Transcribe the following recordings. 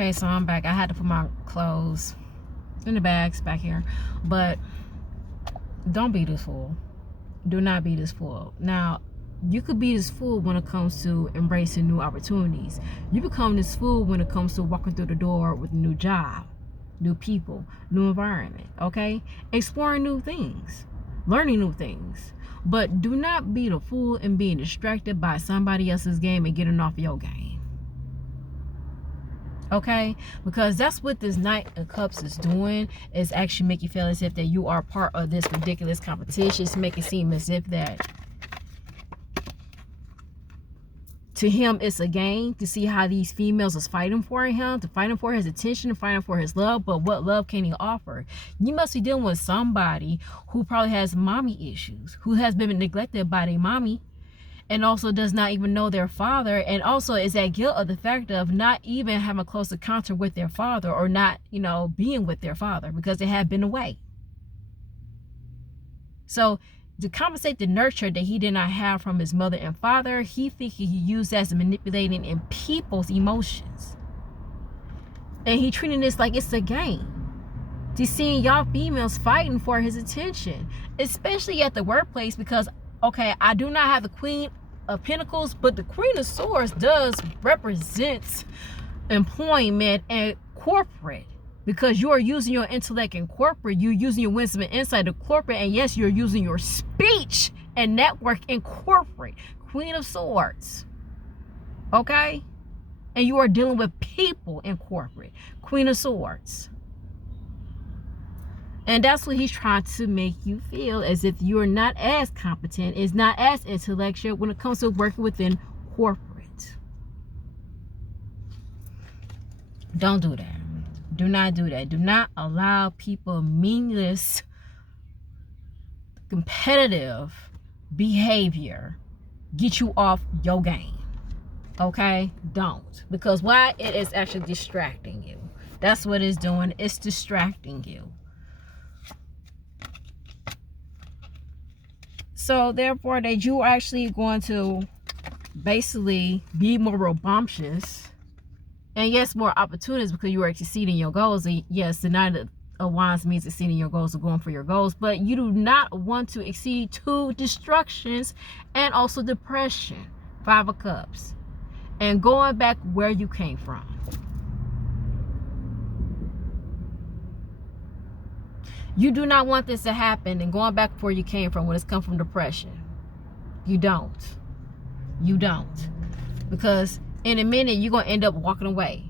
Okay, so I'm back. I had to put my clothes in the bags back here. But don't be this fool. Do not be this fool. Now, you could be this fool when it comes to embracing new opportunities. You become this fool when it comes to walking through the door with a new job, new people, new environment, okay? Exploring new things, learning new things. But do not be the fool and being distracted by somebody else's game and getting off your game. Okay, because that's what this Knight of Cups is doing, is actually make you feel as if that you are part of this ridiculous competition. It's make it seem as if that to him it's a game, to see how these females is fighting for him, to fighting for his attention, fighting for his love. But what love can he offer? You must be dealing with somebody who probably has mommy issues, who has been neglected by their mommy, and also does not even know their father, and also is that guilt of the fact of not even having a close encounter with their father, or not, being with their father because they have been away. So to compensate the nurture that he did not have from his mother and father, he thinks he used that as manipulating in people's emotions. And he treating this like it's a game. To seeing y'all females fighting for his attention, especially at the workplace, because okay, I do not have the Queen of Pentacles, but the Queen of Swords does represent employment and corporate, because you are using your intellect in corporate, you're using your wisdom and insight in corporate, and yes, you're using your speech and network in corporate. Queen of Swords, okay? And you are dealing with people in corporate. Queen of Swords. And that's what he's trying to make you feel, as if you're not as competent, is not as intellectual when it comes to working within corporate. Don't do that. Do not do that. Do not allow people meaningless, competitive behavior get you off your game. Okay? Don't. Because why? It is actually distracting you. That's what it's doing. It's distracting you. So therefore, that you are actually going to basically be more rambunctious, and yes, more opportunities, because you are exceeding your goals. And yes, the Knight of Wands means exceeding your goals or going for your goals, but you do not want to exceed to destructions and also depression. 5 of Cups. And going back where you came from. You do not want this to happen and going back where you came from when it's come from depression. You don't. You don't. Because in a minute, you're going to end up walking away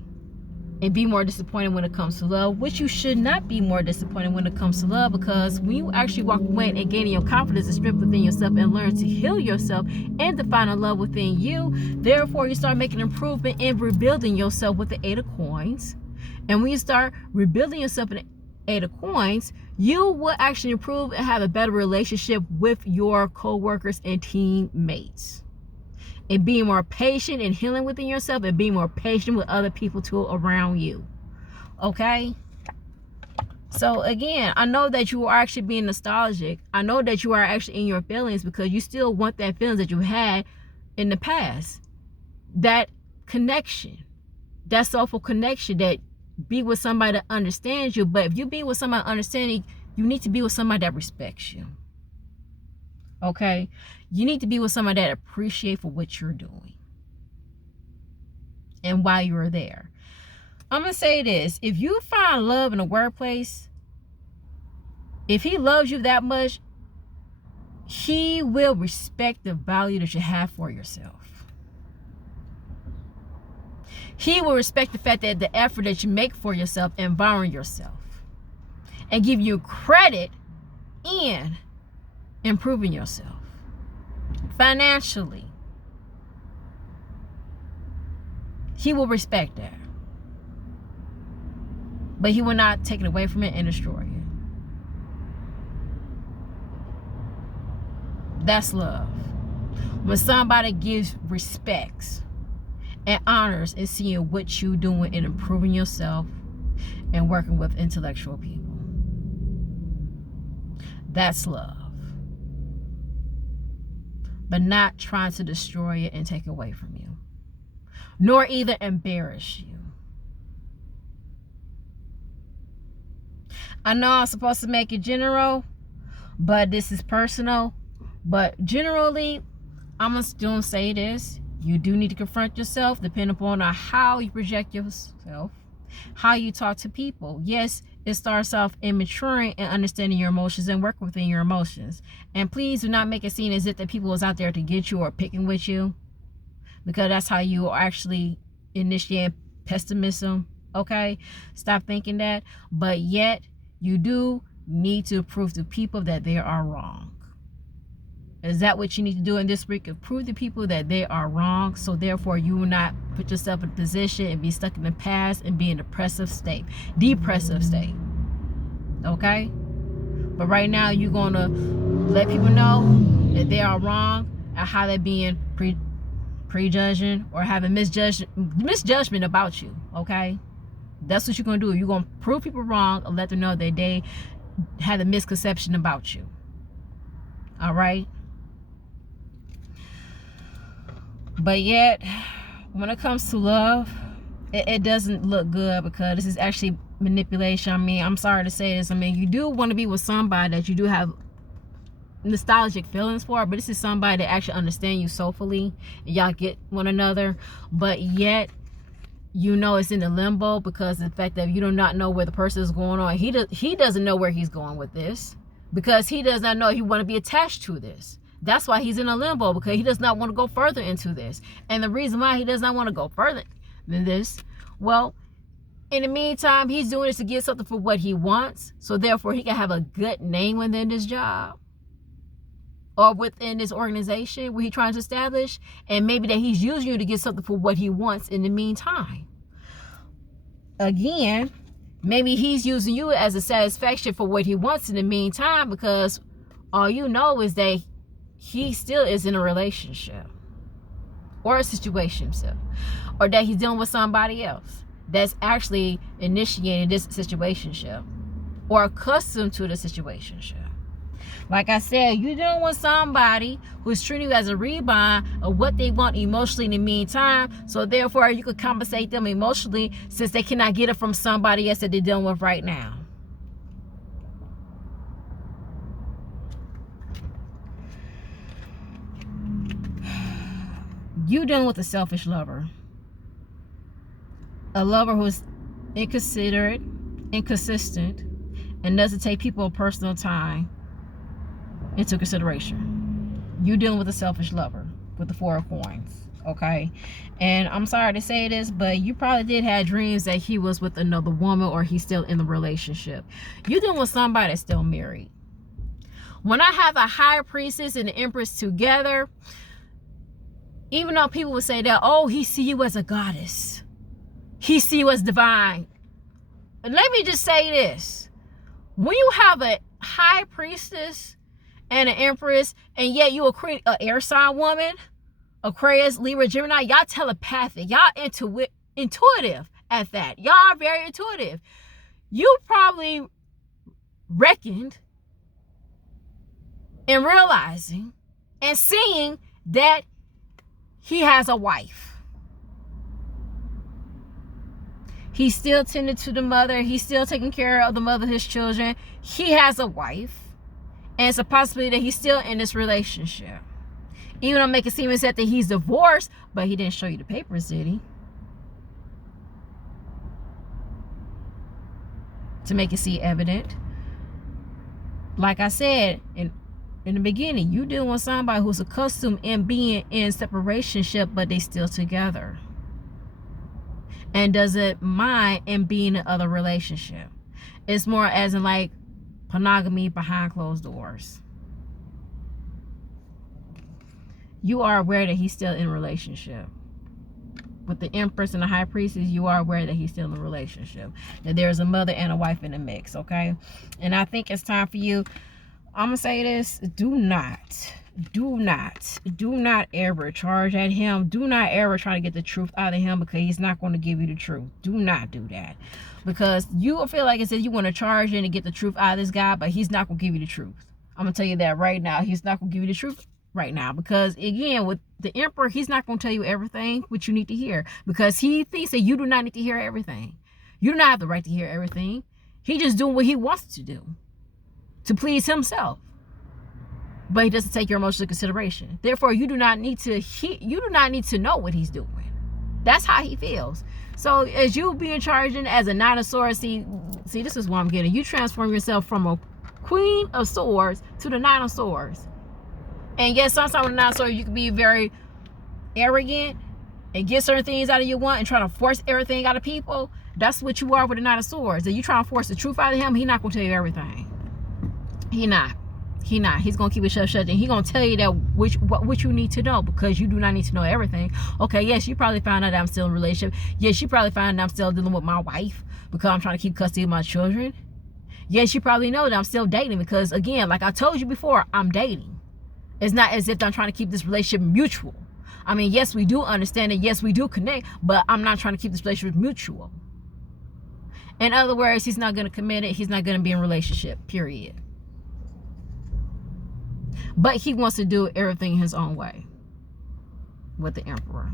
and be more disappointed when it comes to love, which you should not be more disappointed when it comes to love, because when you actually walk away and gaining your confidence and strength within yourself and learn to heal yourself and to find a love within you, therefore you start making improvement and rebuilding yourself with the 8 of Coins. And when you start rebuilding yourself in the 8 of Coins, you will actually improve and have a better relationship with your co-workers and teammates, and being more patient and healing within yourself, and being more patient with other people too around you. Okay? So again, I know that you are actually being nostalgic. I know that you are actually in your feelings, because you still want that feelings that you had in the past. That connection, that soulful connection, that be with somebody that understands you. But if you be with somebody understanding, you need to be with somebody that respects you. Okay? You need to be with somebody that appreciates for what you're doing and why you're there. I'm going to say this. If you find love in the workplace, if he loves you that much, he will respect the value that you have for yourself. He will respect the fact that the effort that you make for yourself, empowering yourself, and give you credit in improving yourself financially. He will respect that. But he will not take it away from it and destroy it. That's love. When somebody gives respects and honors and seeing what you're doing and improving yourself and working with intellectual people. That's love. But not trying to destroy it and take away from you, nor either embarrass you. I know I'm supposed to make it general, but this is personal. But generally, I'm going to say this. You do need to confront yourself, depending upon how you project yourself, how you talk to people. Yes, it starts off in maturing and understanding your emotions and working within your emotions. And please do not make it seem as if the people is out there to get you or picking with you, because that's how you actually initiate pessimism. Okay, stop thinking that. But yet you do need to prove to people that they are wrong. Is that what you need to do in this week? Prove to people that they are wrong, so therefore you will not put yourself in a position and be stuck in the past and be in a depressive state. Okay? But right now you're going to let people know that they are wrong and how they're being prejudging or having misjudgment about you. Okay? That's what you're going to do. You're going to prove people wrong and let them know that they had a misconception about you. All right? But yet, when it comes to love, it doesn't look good, because this is actually manipulation. I mean, I'm sorry to say this. I mean, you do want to be with somebody that you do have nostalgic feelings for, but this is somebody that actually understands you soulfully, and y'all get one another. But yet, you know it's in the limbo, because of the fact that you do not know where the person is going on. He doesn't know where he's going with this, because he does not know he want to be attached to this. That's why he's in a limbo, because he does not want to go further into this. And the reason why he does not want to go further than this, well, in the meantime, he's doing this to get something for what he wants, so therefore he can have a good name within this job or within this organization where he's trying to establish, and maybe that he's using you to get something for what he wants in the meantime. Again, maybe he's using you as a satisfaction for what he wants in the meantime, because all you know is that he still is in a relationship or a situationship, or that he's dealing with somebody else that's actually initiating this situationship or accustomed to the situationship. Like I said, you're dealing with somebody who's treating you as a rebound of what they want emotionally in the meantime, so therefore you could compensate them emotionally, since they cannot get it from somebody else that they're dealing with right now. You dealing with a selfish lover. A lover who's inconsiderate, inconsistent, and doesn't take people's personal time into consideration. You dealing with a selfish lover with the 4 of coins. Okay? And I'm sorry to say this, but you probably did have dreams that he was with another woman, or he's still in the relationship. You dealing with somebody that's still married. When I have a high priestess and the empress together, even though people would say that, oh, he see you as a goddess, he see you as divine. Let me just say this. When you have a high priestess and an empress, and yet you a air sign woman, Aquarius, Libra, Gemini, y'all telepathic, y'all intuitive at that. Y'all are very intuitive. You probably reckoned and realizing and seeing that he has a wife. He's still tending to the mother. He's still taking care of the mother of his children. He has a wife. And it's a possibility that he's still in this relationship. Even though make it seem as if that he's divorced, but he didn't show you the papers, did he? To make it seem evident. Like I said in the beginning, you dealing with somebody who's accustomed in being in separationship, but they still together. And doesn't mind in being in other relationship. It's more as in like monogamy behind closed doors. You are aware that he's still in a relationship. With the Empress and the High Priestess, you are aware that he's still in a relationship. That there's a mother and a wife in the mix, okay? And I think it's time for you. I'm going to say this. Do not ever charge at him. Do not ever try to get the truth out of him, because he's not going to give you the truth. Do not do that. Because you will feel like it says you want to charge in to get the truth out of this guy, but he's not going to give you the truth. I'm going to tell you that right now. He's not going to give you the truth right now, because again, with the Emperor, he's not going to tell you everything what you need to hear, because he thinks that you do not need to hear everything. You do not have the right to hear everything. He just doing what he wants to do to please himself. But he doesn't take your emotional consideration. Therefore, you do not need to know what he's doing. That's how he feels. So as you being charged as a Nine of Swords, see, this is what I'm getting. You transform yourself from a Queen of Swords to the Nine of Swords. And yes, sometimes with the Nine of Swords, you can be very arrogant and get certain things out of your want and try to force everything out of people. That's what you are with the Nine of Swords. And you try to force the truth out of him, he's not going to tell you everything. He's not. He's going to keep it shut. And he's going to tell you that what you need to know, because you do not need to know everything. Okay, yes, you probably found out that I'm still in a relationship. Yes, you probably found out that I'm still dealing with my wife because I'm trying to keep custody of my children. Yes, you probably know that I'm still dating because, again, like I told you before, I'm dating. It's not as if I'm trying to keep this relationship mutual. I mean, yes, we do understand it. Yes, we do connect, but I'm not trying to keep this relationship mutual. In other words, he's not going to commit it. He's not going to be in a relationship, period. But he wants to do everything his own way with the Emperor.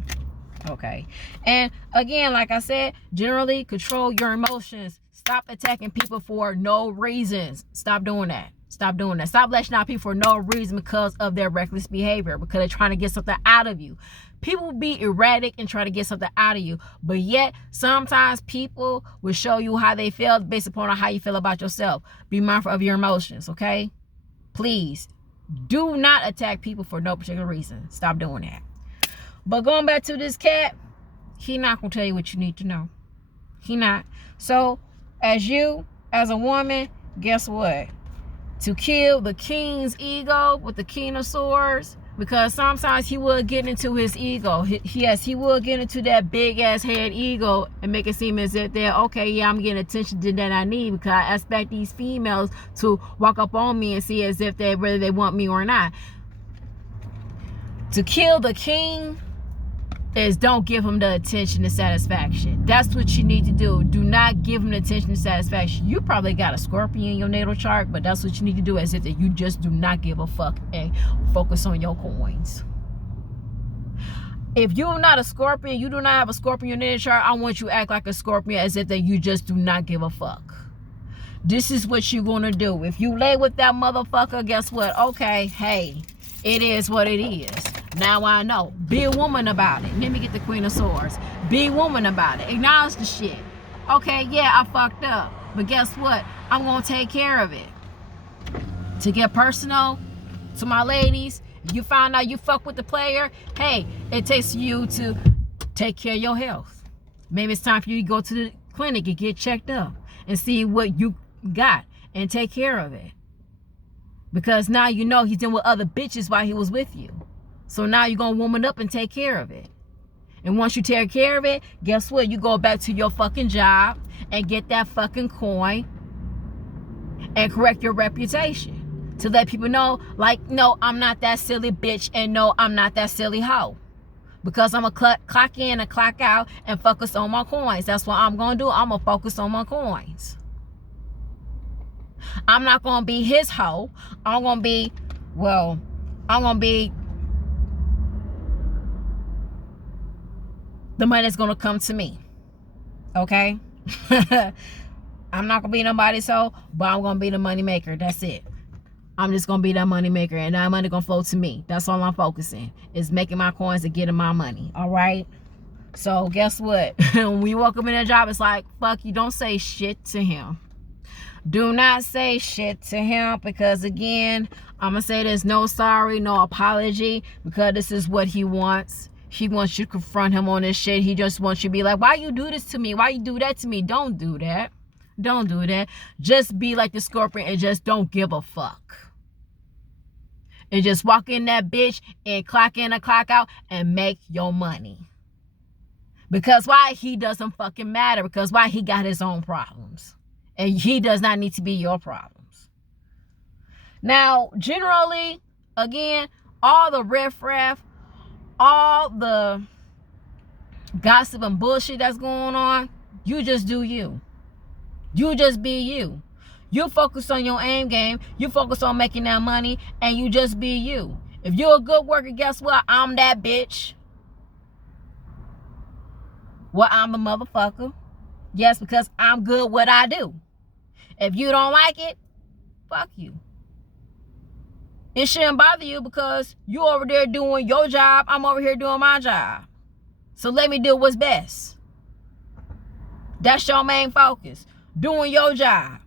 Okay. And again, like I said, generally control your emotions. Stop attacking people for no reasons. Stop doing that. Stop doing that. Stop lashing out people for no reason because of their reckless behavior, because they're trying to get something out of you. People will be erratic and try to get something out of you, but yet sometimes people will show you how they feel based upon how you feel about yourself. Be mindful of your emotions, okay? Please. Do not attack people for no particular reason. Stop doing that. But going back to this cat, he not going to tell you what you need to know. He not. So, as a woman, guess what? To kill the king's ego with the King of Swords, because sometimes he will get into his ego. He will get into that big ass head ego and make it seem as if they're okay. Yeah, I'm getting attention that I need because I expect these females to walk up on me and see as if whether they want me or not. To kill the king is don't give him the attention and satisfaction. That's what you need to do. Do not give him the attention and satisfaction. You probably got a Scorpion in your natal chart, but that's what you need to do, as if that you just do not give a fuck and focus on your coins. If you're not a Scorpion, you do not have a Scorpion in your natal chart, I want you to act like a Scorpion as if that you just do not give a fuck. This is what you're going to do. If you lay with that motherfucker, guess what? Okay, hey, it is what it is. Now I know. Be a woman about it. Let me get the Queen of Swords. Be a woman about it. Acknowledge the shit. Okay, yeah, I fucked up. But guess what? I'm going to take care of it. To get personal, to my ladies, you find out you fuck with the player, hey, it takes you to take care of your health. Maybe it's time for you to go to the clinic and get checked up and see what you got and take care of it. Because now you know he's dealing with other bitches while he was with you. So now you're going to woman up and take care of it. And once you take care of it, guess what? You go back to your fucking job and get that fucking coin and correct your reputation. To let people know, like, no, I'm not that silly bitch, and no, I'm not that silly hoe. Because I'm going to clock in and clock out and focus on my coins. That's what I'm going to do. I'm going to focus on my coins. I'm not going to be his hoe. I'm going to be the money that's going to come to me. Okay? I'm not going to be nobody's hoe, but I'm going to be the money maker. That's it. I'm just going to be that money maker, and that money going to flow to me. That's all I'm focusing, is making my coins and getting my money. All right? So guess what? When you walk up in that job, it's like, fuck, you don't say shit to him. Do not say shit to him, because again, I'm going to say there's no sorry, no apology, because this is what he wants. He wants you to confront him on this shit. He just wants you to be like, why you do this to me? Why you do that to me? Don't do that. Don't do that. Just be like the Scorpion and just don't give a fuck. And just walk in that bitch and clock in and clock out and make your money. Because why? He doesn't fucking matter. Because why? He got his own problems. And he does not need to be your problems. Now, generally, again, all the riffraff, all the gossip and bullshit that's going on, you just do you. You just be you. You focus on your aim game. You focus on making that money, and you just be you. If you're a good worker, guess what? I'm that bitch. Well, I'm a motherfucker. Yes, because I'm good what I do. If you don't like it, fuck you. It shouldn't bother you because you over there doing your job. I'm over here doing my job. So let me do what's best. That's your main focus. Doing your job.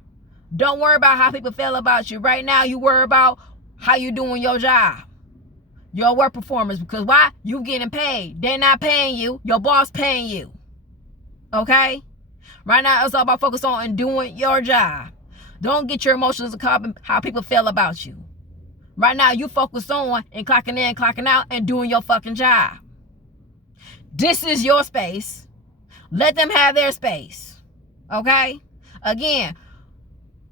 Don't worry about how people feel about you. Right now, you worry about how you doing your job. Your work performance. Because why? You getting paid. They're not paying you. Your boss paying you. Okay? Right now, it's all about focus on doing your job. Don't get your emotions caught in how people feel about you. Right now, you focus on and clocking in, clocking out, and doing your fucking job. This is your space. Let them have their space. Okay? Again,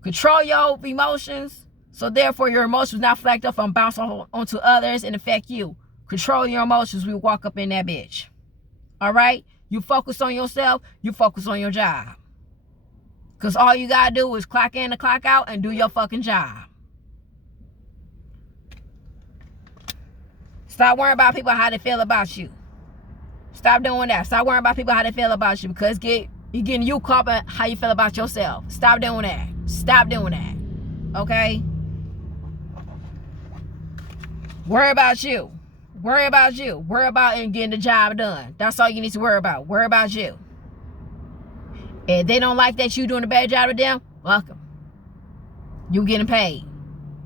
control your emotions, so therefore your emotions not flagged up and bounce onto others and affect you. Control your emotions. We walk up in that bitch. All right? You focus on yourself. You focus on your job. Because all you got to do is clock in and clock out and do your fucking job. Stop worrying about people how they feel about you. Stop doing that. Stop worrying about people how they feel about you because you're getting you caught by how you feel about yourself. Stop doing that. Stop doing that. Okay? Worry about you. Worry about you. Worry about and getting the job done. That's all you need to worry about. Worry about you. If they don't like that you doing a bad job with them, fuck them. You getting paid.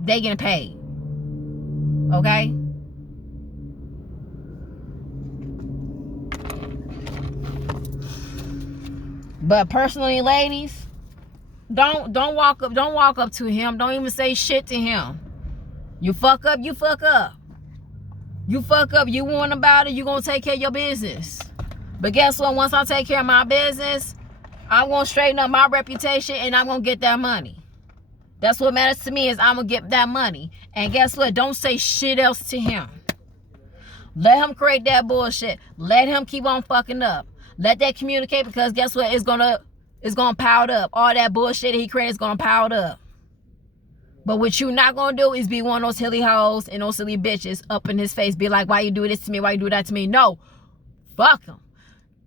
They getting paid. Okay? But personally, ladies, don't walk up to him. Don't even say shit to him. You fuck up, you fuck up. You fuck up, you want about it, you gonna take care of your business. But guess what? Once I take care of my business, I'm gonna straighten up my reputation and I'm gonna get that money. That's what matters to me is I'm gonna get that money. And guess what? Don't say shit else to him. Let him create that bullshit. Let him keep on fucking up. Let that communicate because guess what? It's gonna pile up. All that bullshit that he created is gonna pile up. But what you not gonna do is be one of those silly hoes and those silly bitches up in his face. Be like, why you do this to me? Why you do that to me? No. Fuck him.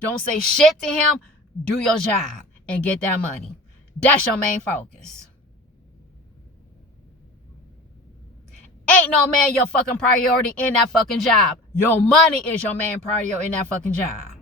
Don't say shit to him. Do your job and get that money. That's your main focus. Ain't no man your fucking priority in that fucking job. Your money is your main priority in that fucking job.